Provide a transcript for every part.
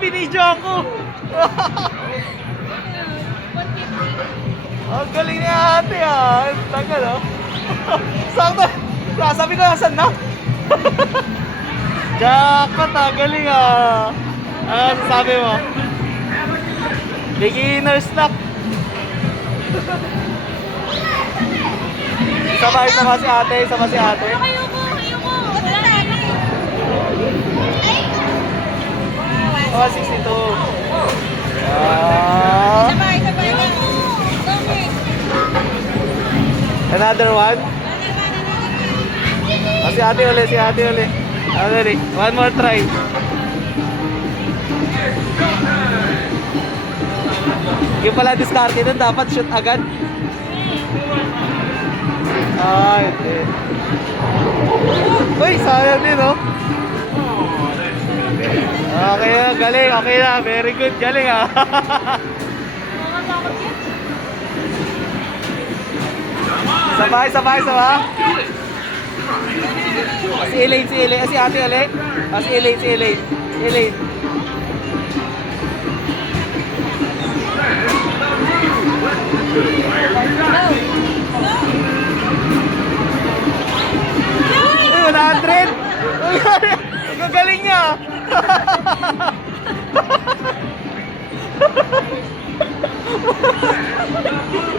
binidyo ako. Ang galing ni ate ah. Tagal oh. Sakto. Sabi ko nasan na? Jackpot ah, galing ah. Ano sabi mo? Beginner's luck. Sama si ate, sama si ate. Oh, 62. Ah. Another one? Oh, si ate ulit, si ate ulit. Okay, one more try. Yung pala discarte nun, dapat shoot agad. Ay, hindi. Uy, sayang din, oh. Okay na, galing. Okay na, very good. Galing, ah. Sabay. Si Elaine. Si ate ulit. Si Elaine. Uy, 100! Uy, ang galing niya!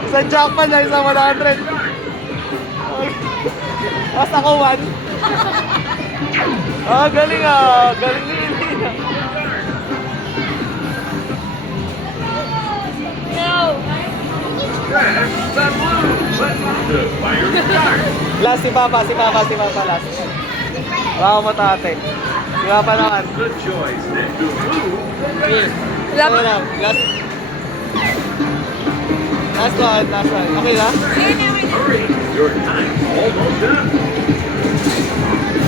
Isang jackpot na isang 100. Basta ako 1. Ah, galing ah. Galing ni Elina. Last si Papa last. Wow mo tate. Si Papa naman. Good choice. Okay. Last one. Okay na? Hurry, your time's almost up.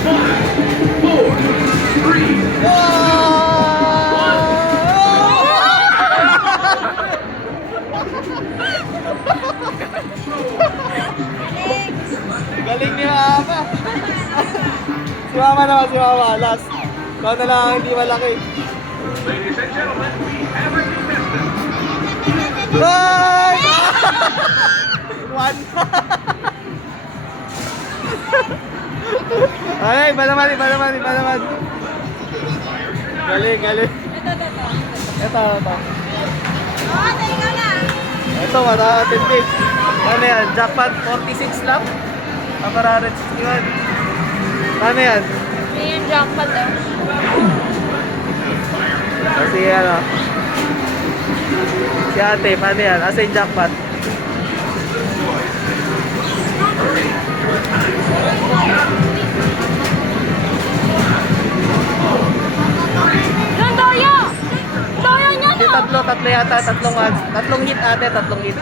5, 4, 3. Galing ni Mama. Si Mama naman, last. Ikaw na lang ang hindi malaki. Ladies and gentlemen, we have a contestant. Bye! One. Ay, iba naman. Galing. Ito. Ito, matitipid. Ano yan? Jackpot 46 lang? Kapararan 61. Ano yan? Yan yung jackpot eh. Kasi ano? Si ate, paano yan? Asa yung jackpot? Yung Doyo! Doyo niya Hindi, no! tatlo yata. Tatlong hit ate, tatlong hit.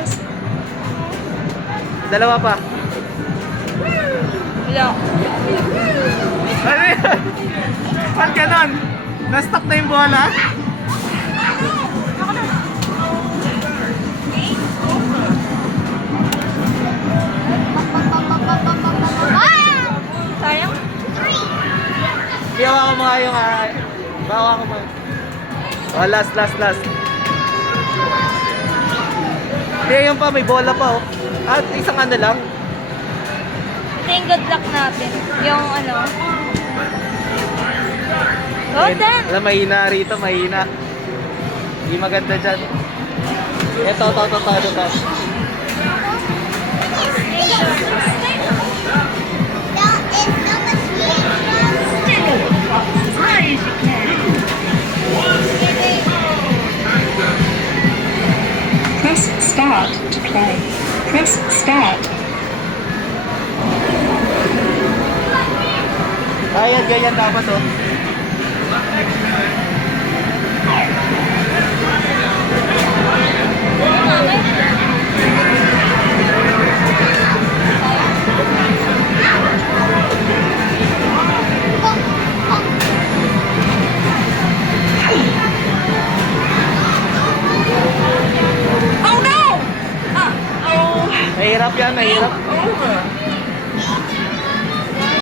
Dalawa pa. Wala. Ano yan? Ba't ganon? Na-stuck na yung bola? Sayang. Bawa ko mga yung... Bawa ko mga... Oh, last. Hindi, yung pa, may bola pa oh. At isang ano lang. Ito yung good luck natin. Yung ano. Golden! Alam, mahina rito, mahina. Hindi maganda dyan. Ito. Press start to play. Press start. Ayan, ganyan dapat oh. Mahirap yan, mahirap.